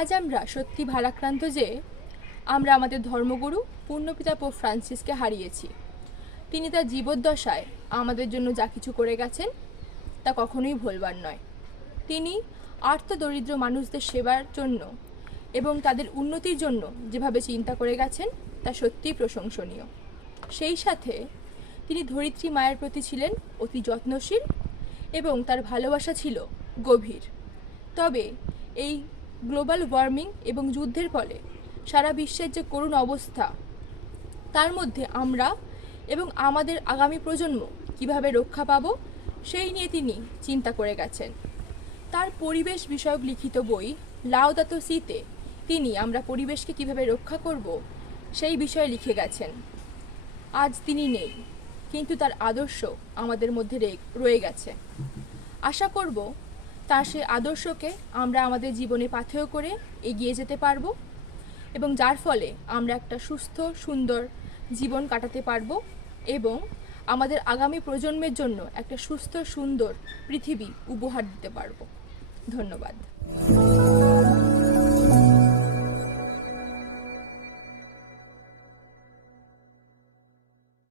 আজ আমরা সত্যি ভারাক্রান্ত যে আমরা আমাদের ধর্মগুরু পূর্ণপিতা পোপ ফ্রান্সিসকে হারিয়েছি। তিনি তার জীবদ্দশায় আমাদের জন্য যা কিছু করে গেছেন, তা কখনোই ভুলবার নয়। তিনি আর্থদরিদ্র মানুষদের সেবার জন্য এবং তাদের উন্নতির জন্য যেভাবে চিন্তা করে গেছেন, তা সত্যিই প্রশংসনীয়। সেই সাথে তিনি ধরিত্রী মায়ের প্রতি ছিলেন অতি যত্নশীল এবং তার ভালোবাসা ছিল গভীর। তবে এই গ্লোবাল ওয়ার্মিং এবং যুদ্ধের ফলে সারা বিশ্বের যে করুণ অবস্থা, তার মধ্যে আমরা এবং আমাদের আগামী প্রজন্ম কীভাবে রক্ষা পাবো, সেই নিয়ে তিনি চিন্তা করে গেছেন। তার পরিবেশ বিষয়ক লিখিত বই লাউদাতো সিতে, তিনি আমরা পরিবেশকে কীভাবে রক্ষা করব, সেই বিষয়ে লিখে গেছেন। আজ তিনি নেই, কিন্তু তার আদর্শ আমাদের মধ্যে রয়ে গেছে। আশা করব তার সেই আদর্শকে আমরা আমাদের জীবনে পাথেয় করে এগিয়ে যেতে পারব এবং যার ফলে আমরা একটা সুস্থ, সুন্দর জীবন কাটাতে পারব এবং আমাদের আগামী প্রজন্মের জন্য একটা সুস্থ, সুন্দর পৃথিবী উপহার দিতে পারব। ধন্যবাদ।